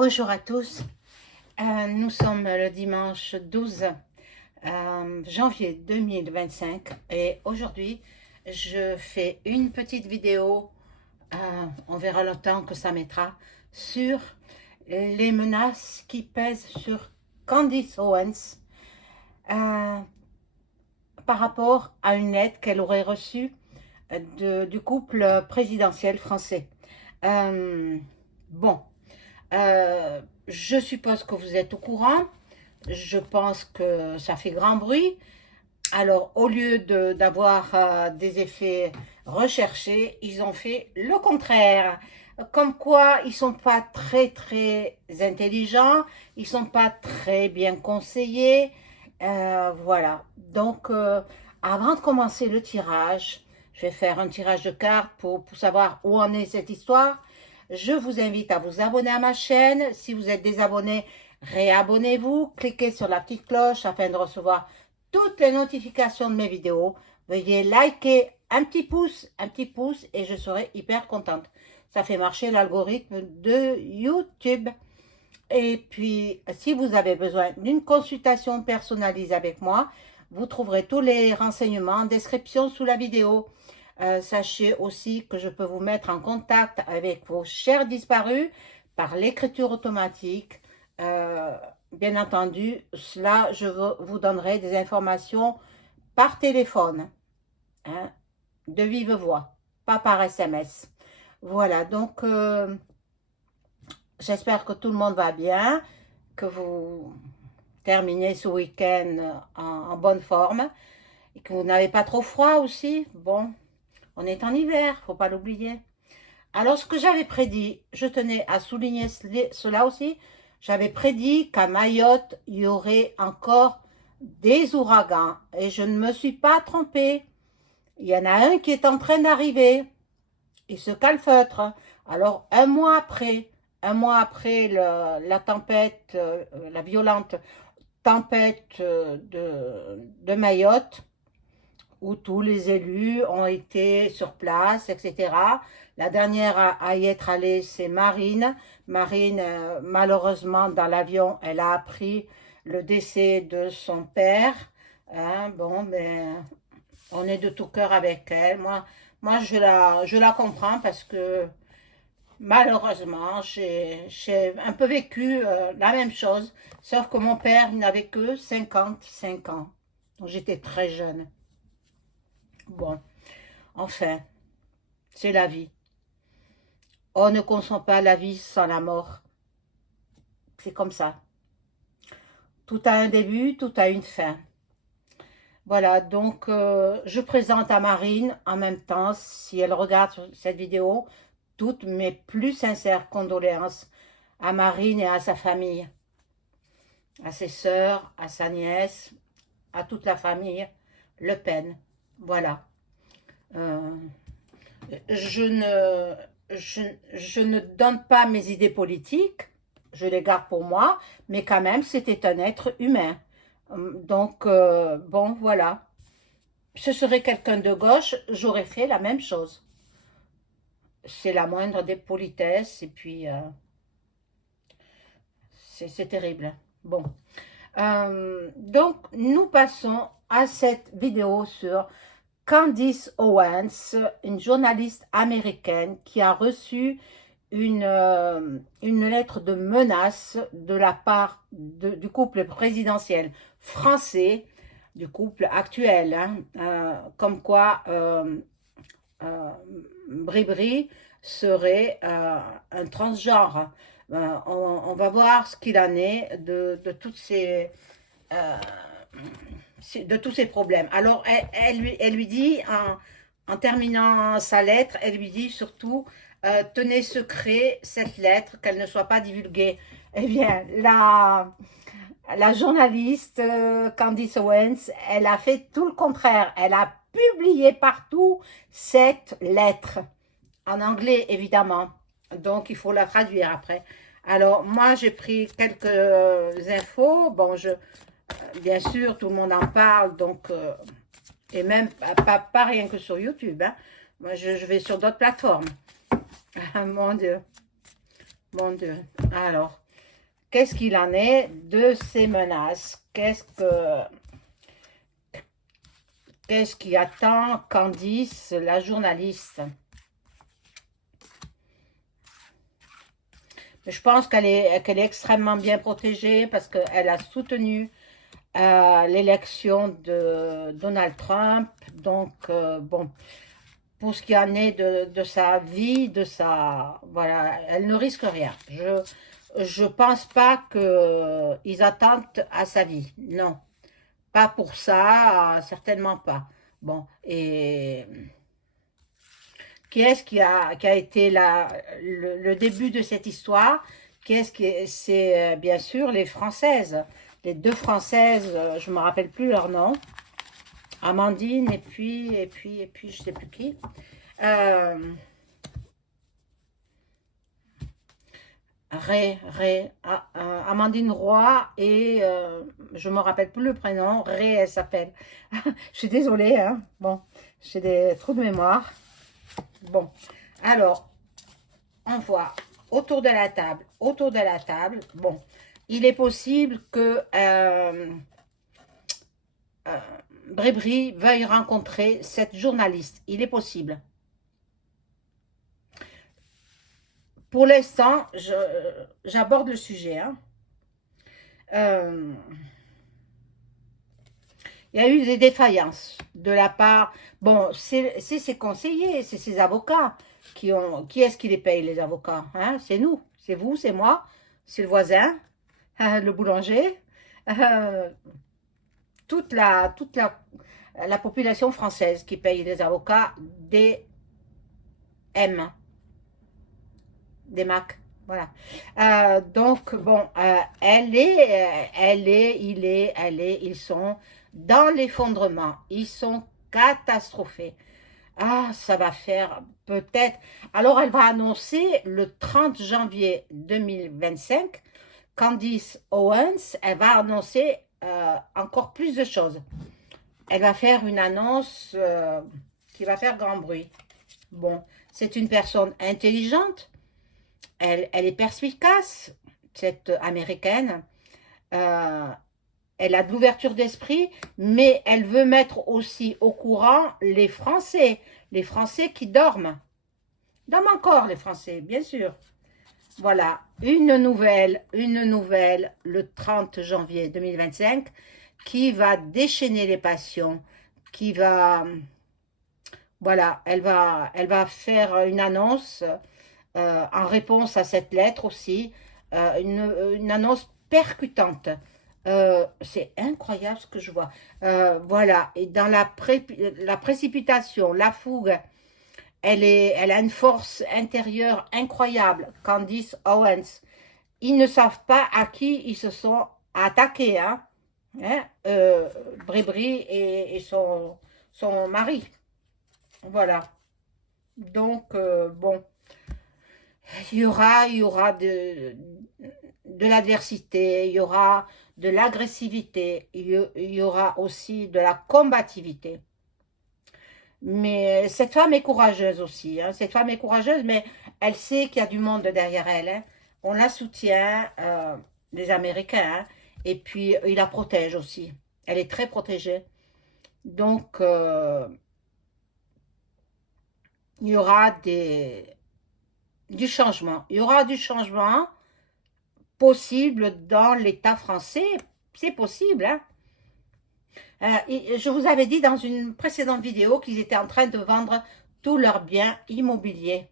Bonjour à tous, nous sommes le dimanche 12 janvier 2025 et aujourd'hui je fais une petite vidéo, on verra le temps que ça mettra, sur les menaces qui pèsent sur Candace Owens par rapport à une lettre qu'elle aurait reçue du couple présidentiel français. Bon. Je suppose que vous êtes au courant. Je pense que ça fait grand bruit. Alors, au lieu d'avoir des effets recherchés, ils ont fait le contraire. Comme quoi, ils sont pas très intelligents, ils sont pas très bien conseillés. Voilà. Donc, avant de commencer le tirage, je vais faire un tirage de cartes pour savoir où en est cette histoire. Je vous invite à vous abonner à ma chaîne. Si vous êtes désabonné, réabonnez-vous. Cliquez sur la petite cloche afin de recevoir toutes les notifications de mes vidéos. Veuillez liker un petit pouce et je serai hyper contente. Ça fait marcher l'algorithme de YouTube. Et puis, si vous avez besoin d'une consultation personnalisée avec moi, vous trouverez tous les renseignements en description sous la vidéo. Sachez aussi que je peux vous mettre en contact avec vos chers disparus par l'écriture automatique. Bien entendu, cela, je vous donnerai des informations par téléphone, hein, de vive voix, pas par SMS. Voilà, donc j'espère que tout le monde va bien, que vous terminez ce week-end en bonne forme et que vous n'avez pas trop froid aussi. Bon, on est en hiver, faut pas l'oublier. Alors, ce que j'avais prédit, je tenais à souligner cela aussi, j'avais prédit qu'à Mayotte, il y aurait encore des ouragans. Et je ne me suis pas trompée. Il y en a un qui est en train d'arriver. Il se calfeutre. Alors, un mois après la tempête, la violente tempête de Mayotte, où tous les élus ont été sur place, etc. La dernière à y être allée, c'est Marine. Marine, malheureusement, dans l'avion, elle a appris le décès de son père. Hein, bon, ben, on est de tout cœur avec elle. Moi je la comprends parce que malheureusement, j'ai un peu vécu la même chose, sauf que mon père n'avait que 55 ans. Donc j'étais très jeune. Bon, enfin, c'est la vie. On ne consent pas la vie sans la mort. C'est comme ça. Tout a un début, tout a une fin. Voilà, donc je présente à Marine en même temps, si elle regarde cette vidéo, toutes mes plus sincères condoléances à Marine et à sa famille, à ses sœurs, à sa nièce, à toute la famille Le Pen. Voilà. Euh, je ne donne pas mes idées politiques, je les garde pour moi, mais quand même, c'était un être humain. Donc, bon, voilà. Ce serait quelqu'un de gauche, j'aurais fait la même chose. C'est la moindre des politesses, et puis, c'est terrible. Bon. Donc, nous passons à cette vidéo sur Candace Owens, une journaliste américaine qui a reçu une lettre de menace de la part du couple présidentiel français, du couple actuel, hein, comme quoi Bribri serait un transgenre. On va voir ce qu'il en est de toutes ces... de tous ces problèmes. Alors, elle lui dit, en terminant sa lettre, elle lui dit surtout, tenez secret cette lettre, qu'elle ne soit pas divulguée. Eh bien, la journaliste Candace Owens, elle a fait tout le contraire. Elle a publié partout cette lettre, en anglais évidemment. Donc, il faut la traduire après. Alors, moi, j'ai pris quelques infos. Bon, bien sûr, tout le monde en parle, donc, et même pas rien que sur YouTube, hein. Moi, je vais sur d'autres plateformes. Mon Dieu. Alors, qu'est-ce qu'il en est de ces menaces? Qu'est-ce qui attend Candice, la journaliste? Je pense qu'elle est extrêmement bien protégée parce qu'elle a soutenu l'élection de Donald Trump. Donc, bon, pour ce qui en est de sa vie, voilà, elle ne risque rien. Je pense pas qu'ils attendent à sa vie. Non, pas pour ça, certainement pas. Bon, et qui est-ce qui a été le début de cette histoire? C'est bien sûr les Françaises. Les deux Françaises, je ne me rappelle plus leur nom. Amandine et puis, je ne sais plus qui. Euh, Amandine Roy et je ne me rappelle plus le prénom. Ré, elle s'appelle. Je suis désolée, hein. Bon, j'ai des trous de mémoire. Bon, alors, on voit autour de la table, bon, il est possible que Brébry veuille rencontrer cette journaliste. Il est possible. Pour l'instant, j'aborde le sujet. Hein. Il y a eu des défaillances de la part... Bon, c'est ses conseillers, c'est ses avocats qui ont... Qui est-ce qui les paye, les avocats? Hein? C'est nous, c'est vous, c'est moi, c'est le voisin, le boulanger, la population française qui paye les avocats des M, des MAC. Voilà. Donc, bon, ils sont dans l'effondrement. Ils sont catastrophés. Ah, ça va faire peut-être... Alors, elle va annoncer le 30 janvier 2025, Candice Owens, elle va annoncer encore plus de choses. Elle va faire une annonce qui va faire grand bruit. Bon, c'est une personne intelligente, elle est perspicace, cette américaine. Elle a de l'ouverture d'esprit, mais elle veut mettre aussi au courant les Français qui dorment. Dorment encore les Français, bien sûr. Voilà, une nouvelle, le 30 janvier 2025, qui va déchaîner les passions, qui va, voilà, elle va faire une annonce en réponse à cette lettre aussi, une annonce percutante. C'est incroyable ce que je vois. Voilà, et dans la précipitation, la fougue, elle a une force intérieure incroyable, Candice Owens. Ils ne savent pas à qui ils se sont attaqués, hein, Brébry et son mari. Voilà. Donc, bon, il y aura de l'adversité, il y aura de l'agressivité, il y aura aussi de la combativité. Mais cette femme est courageuse aussi. Hein. Cette femme est courageuse, mais elle sait qu'il y a du monde derrière elle. Hein. On la soutient, les Américains, hein. Et puis ils la protègent aussi. Elle est très protégée. Donc, il y aura du changement. Il y aura du changement possible dans l'État français. C'est possible, hein. Je vous avais dit dans une précédente vidéo qu'ils étaient en train de vendre tous leurs biens immobiliers.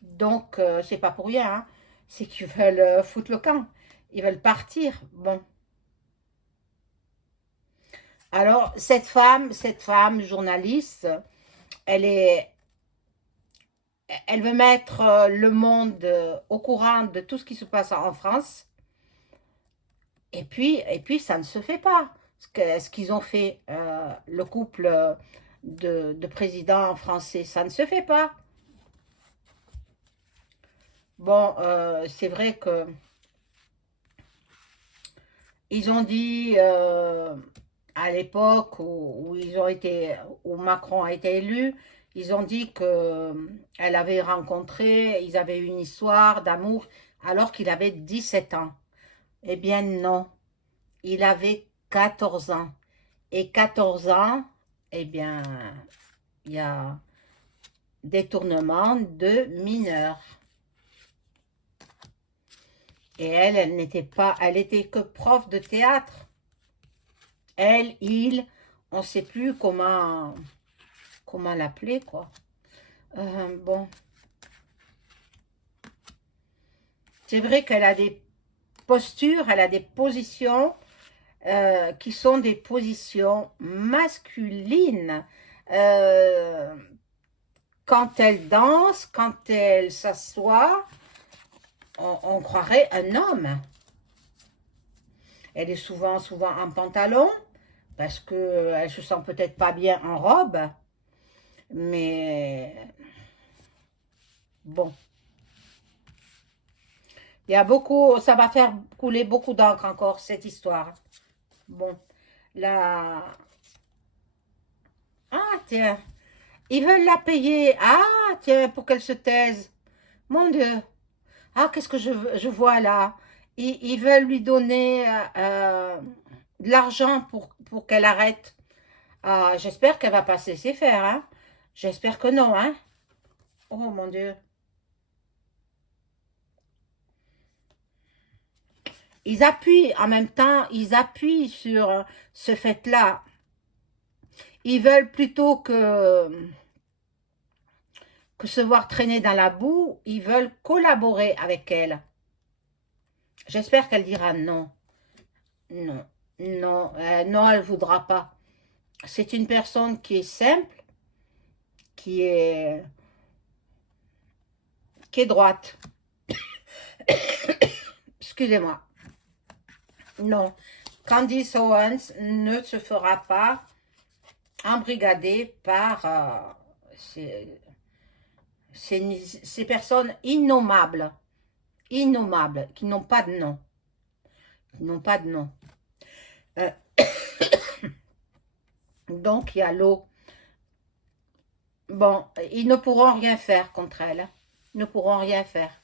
Donc, c'est pas pour rien. Hein. C'est qu'ils veulent foutre le camp. Ils veulent partir. Bon. Alors, cette femme journaliste, elle veut mettre le monde au courant de tout ce qui se passe en France. Et puis ça ne se fait pas. Ce qu'ils ont fait, le couple de présidents français, ça ne se fait pas. Bon, c'est vrai que ils ont dit à l'époque où Macron a été élu, ils ont dit qu'elle avait rencontré, ils avaient une histoire d'amour alors qu'il avait 17 ans. Eh bien non, il avait 14 ans. Et 14 ans, eh bien, il y a détournement de mineurs. Et elle n'était pas, elle était que prof de théâtre. Elle, il, on ne sait plus comment l'appeler, quoi. Bon, c'est vrai qu'elle a des postures, elle a des positions qui sont des positions masculines. Euh, Quand elle danse, quand elle s'assoit, on croirait un homme. Elle est souvent en pantalon, parce qu'elle se sent peut-être pas bien en robe, mais bon. Il y a beaucoup, ça va faire couler beaucoup d'encre encore, cette histoire. Bon, là... Ah, tiens, ils veulent la payer. Ah, tiens, pour qu'elle se taise. Mon Dieu. Ah, qu'est-ce que je vois là? Ils veulent lui donner de l'argent pour qu'elle arrête. Ah, j'espère qu'elle va pas se laisser faire, hein. J'espère que non, hein. Oh mon Dieu. Ils appuient en même temps, ils appuient sur ce fait-là. Ils veulent plutôt que se voir traîner dans la boue, ils veulent collaborer avec elle. J'espère qu'elle dira non. Non, non, non, elle ne voudra pas. C'est une personne qui est simple, qui est, qui est droite. Excusez-moi. Non, Candice Owens ne se fera pas embrigader par ces personnes innommables, innommables, qui n'ont pas de nom. Qui n'ont pas de nom. Euh, donc, il y a l'eau. Bon, ils ne pourront rien faire contre elle. Ils ne pourront rien faire.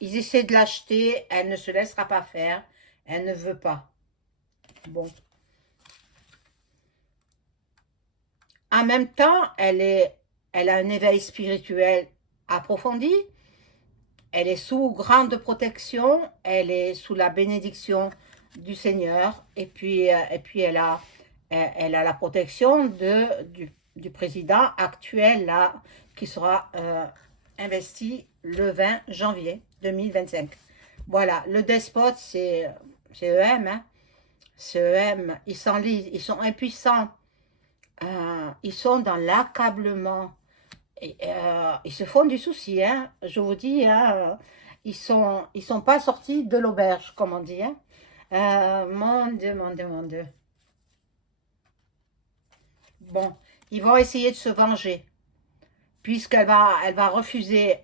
Ils essaient de l'acheter, elle ne se laissera pas faire. Elle ne veut pas. Bon. En même temps, elle a un éveil spirituel approfondi. Elle est sous grande protection. Elle est sous la bénédiction du Seigneur. Et puis elle a la protection du président actuel là, qui sera investi le 20 janvier 2025. Voilà, le despote, c'est EM. Hein. C'est EM. Ils s'enlisent, ils sont impuissants. Ils sont dans l'accablement. Ils se font du souci, hein. Je vous dis, hein, ils sont pas sortis de l'auberge, comme on dit. Hein. Mon Dieu, mon Dieu, mon Dieu. Bon, ils vont essayer de se venger, elle va refuser,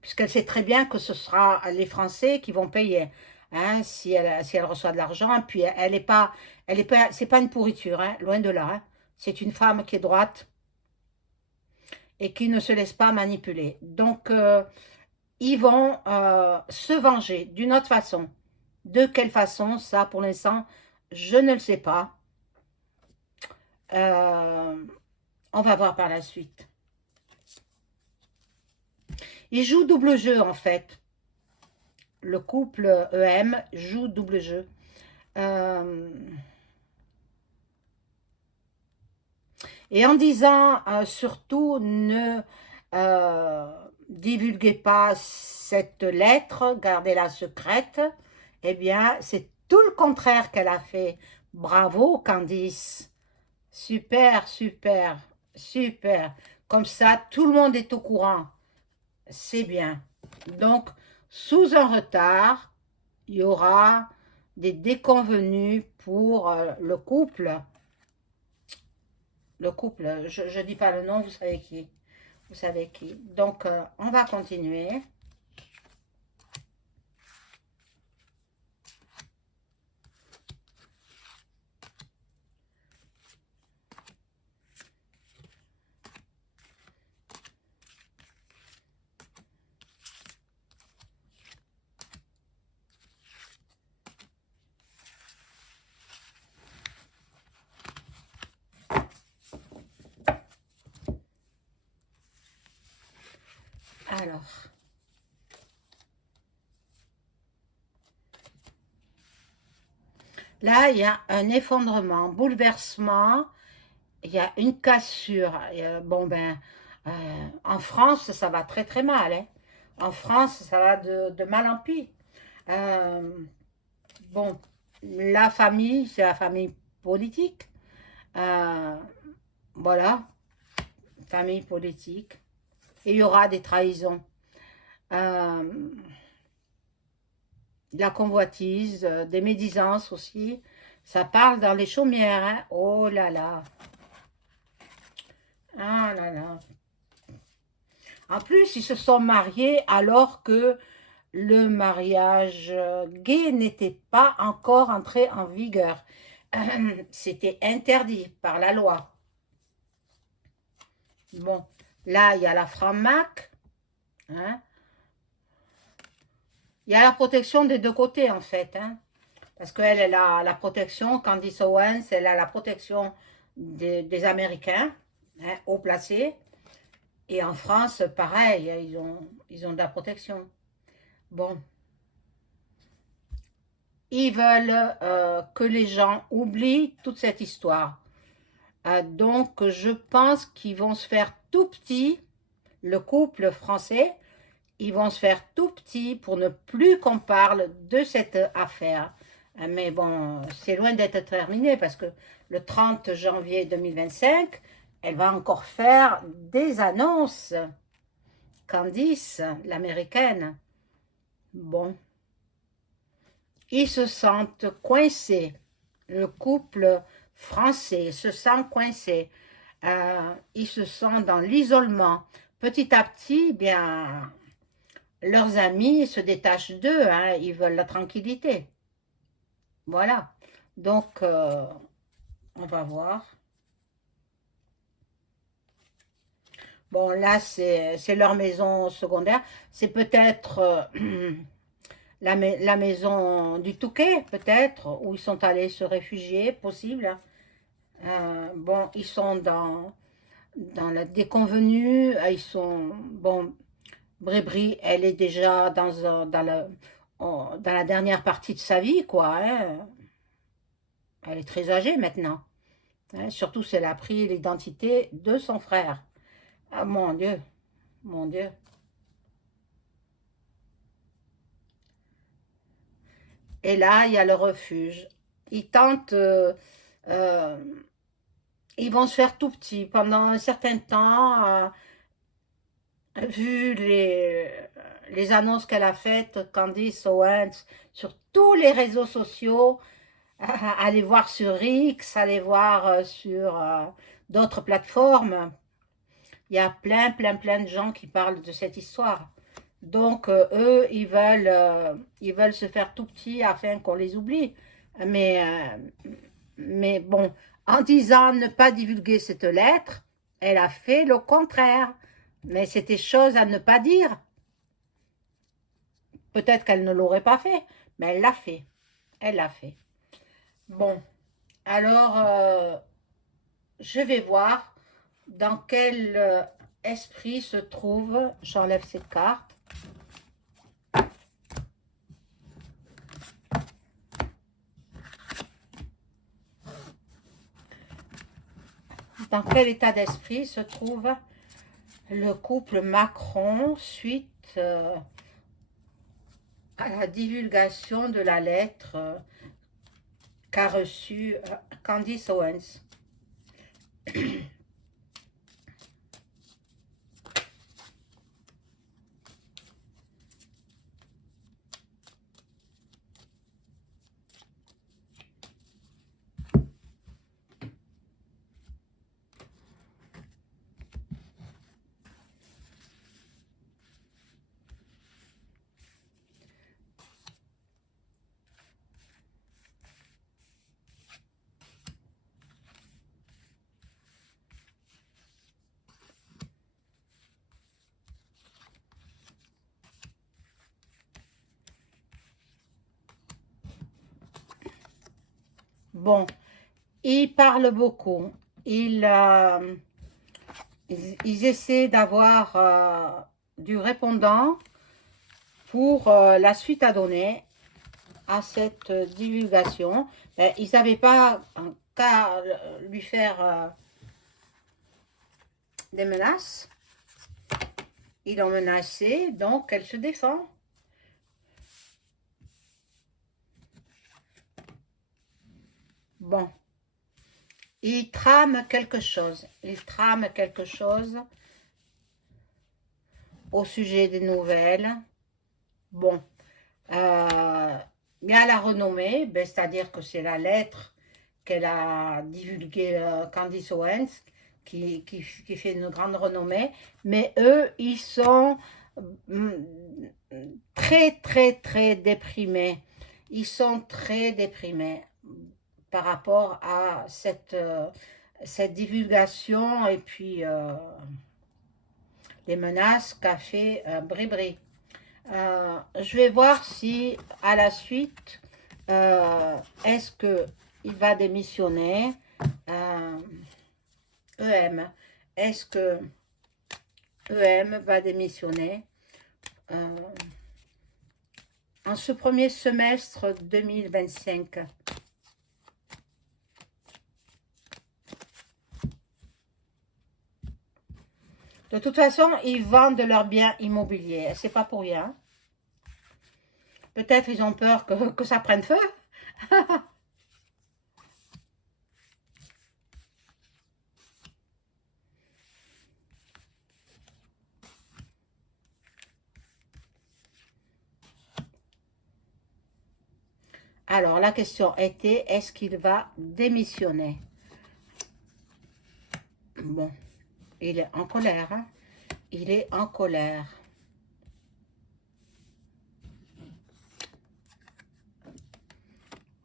puisqu'elle sait très bien que ce sera les Français qui vont payer, hein, si elle reçoit de l'argent. Puis c'est pas une pourriture, hein, loin de là. Hein. C'est une femme qui est droite et qui ne se laisse pas manipuler. Donc, ils vont se venger d'une autre façon. De quelle façon, ça, pour l'instant, je ne le sais pas. Euh, on va voir par la suite. Ils jouent double jeu, en fait. Le couple EM joue double jeu. Et en disant surtout ne divulguez pas cette lettre, gardez-la secrète, eh bien c'est tout le contraire qu'elle a fait. Bravo Candice, super, super, super. Comme ça, tout le monde est au courant, c'est bien. Donc, sous un retard, il y aura des déconvenues pour le couple. Le couple, je ne dis pas le nom, vous savez qui. Vous savez qui. Donc, on va continuer. Alors, là, il y a un effondrement, un bouleversement, il y a une cassure. Bon, ben, en France, ça va très très mal, hein. En France, ça va de mal en pis. Euh, bon, la famille, c'est la famille politique. Euh, voilà, famille politique. Et il y aura des trahisons. Euh, de la convoitise, des médisances aussi. Ça parle dans les chaumières, hein. Oh là là. Ah là là. En plus, ils se sont mariés alors que le mariage gay n'était pas encore entré en vigueur. C'était interdit par la loi. Bon, là, il y a la franc-mac, hein. Il y a la protection des deux côtés, en fait, hein. Parce qu'elle, elle a la protection, Candice Owens, elle a la protection des Américains, hein, haut placés. Et en France, pareil, ils ont de la protection. Bon, ils veulent que les gens oublient toute cette histoire. Donc, je pense qu'ils vont se faire tout petits, le couple français, ils vont se faire tout petits pour ne plus qu'on parle de cette affaire. Mais bon, c'est loin d'être terminé parce que le 30 janvier 2025, elle va encore faire des annonces. Candice, l'américaine. Bon, ils se sentent coincés. Le couple français se sent coincé. Ils se sentent dans l'isolement. Petit à petit, eh bien, leurs amis se détachent d'eux, hein, ils veulent la tranquillité. Voilà. Donc, on va voir. Bon, là, c'est leur maison secondaire. C'est peut-être la maison du Touquet, peut-être, où ils sont allés se réfugier, possible. Bon, ils sont dans la déconvenue. Ils sont... Bon, Brébry, elle est déjà dans la dernière partie de sa vie, quoi, hein. Elle est très âgée maintenant, hein. Surtout si elle a pris l'identité de son frère. Ah, mon Dieu, mon Dieu. Et là, il y a le refuge. Ils tentent, euh, ils vont se faire tout petits pendant un certain temps, vu les annonces qu'elle a faites, Candice Owens, sur tous les réseaux sociaux. Allez voir sur X, allez voir sur d'autres plateformes. Il y a plein de gens qui parlent de cette histoire. Donc, eux, ils veulent se faire tout petits afin qu'on les oublie. Mais, mais bon, en disant ne pas divulguer cette lettre, elle a fait le contraire. Mais c'était chose à ne pas dire. Peut-être qu'elle ne l'aurait pas fait, mais elle l'a fait. Elle l'a fait. Bon, alors, je vais voir dans quel esprit se trouve, j'enlève cette carte, dans quel état d'esprit se trouve le couple Macron suite à la divulgation de la lettre qu'a reçue Candice Owens. Bon, ils parlent beaucoup. Ils essaient d'avoir du répondant pour la suite à donner à cette divulgation. Ben, ils n'avaient pas qu'à lui faire des menaces. Ils l'ont menacée, donc elle se défend. Bon. Il trame quelque chose. Il trame quelque chose au sujet des nouvelles. Bon. Il y a la renommée, ben, c'est-à-dire que c'est la lettre qu'elle a divulguée, Candice Owens, qui fait une grande renommée. Mais eux, ils sont très, très, très déprimés. Ils sont très déprimés par rapport à cette divulgation et puis les menaces qu'a fait Bribri. Je vais voir si à la suite, est-ce qu'il va démissionner, EM, est-ce que EM va démissionner en ce premier semestre 2025. De toute façon, ils vendent leurs biens immobiliers. C'est pas pour rien. Peut-être ils ont peur que ça prenne feu. Alors, la question était, est-ce qu'il va démissionner? Bon, il est en colère. Hein? Il est en colère.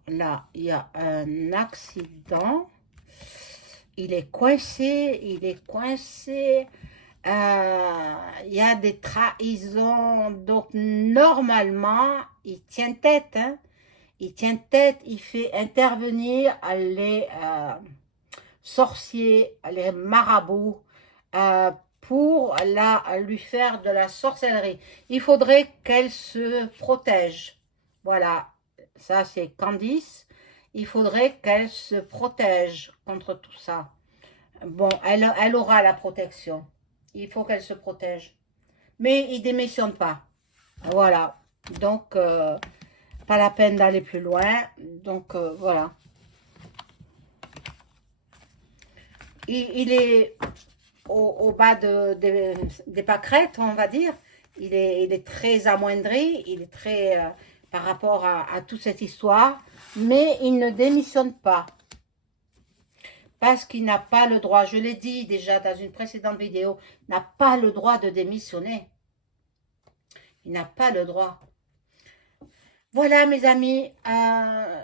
Là, il y a un accident. Il est coincé. Il est coincé. Il y a des trahisons. Donc, normalement, il tient tête. Hein? Il tient tête. Il fait intervenir les sorciers, les marabouts, pour lui faire de la sorcellerie. Il faudrait qu'elle se protège. Voilà, ça c'est Candice. Il faudrait qu'elle se protège contre tout ça. Bon, elle aura la protection. Il faut qu'elle se protège. Mais il ne démissionne pas. Voilà. Donc, pas la peine d'aller plus loin. Donc, voilà. Il est au bas des pâquerettes, on va dire. Il est très amoindri, il est très par rapport à toute cette histoire, mais il ne démissionne pas. Parce qu'il n'a pas le droit, je l'ai dit déjà dans une précédente vidéo, n'a pas le droit de démissionner. Il n'a pas le droit. Voilà mes amis,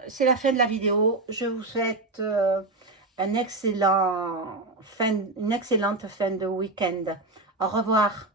c'est la fin de la vidéo. Je vous souhaite une excellente fin de week-end. Au revoir.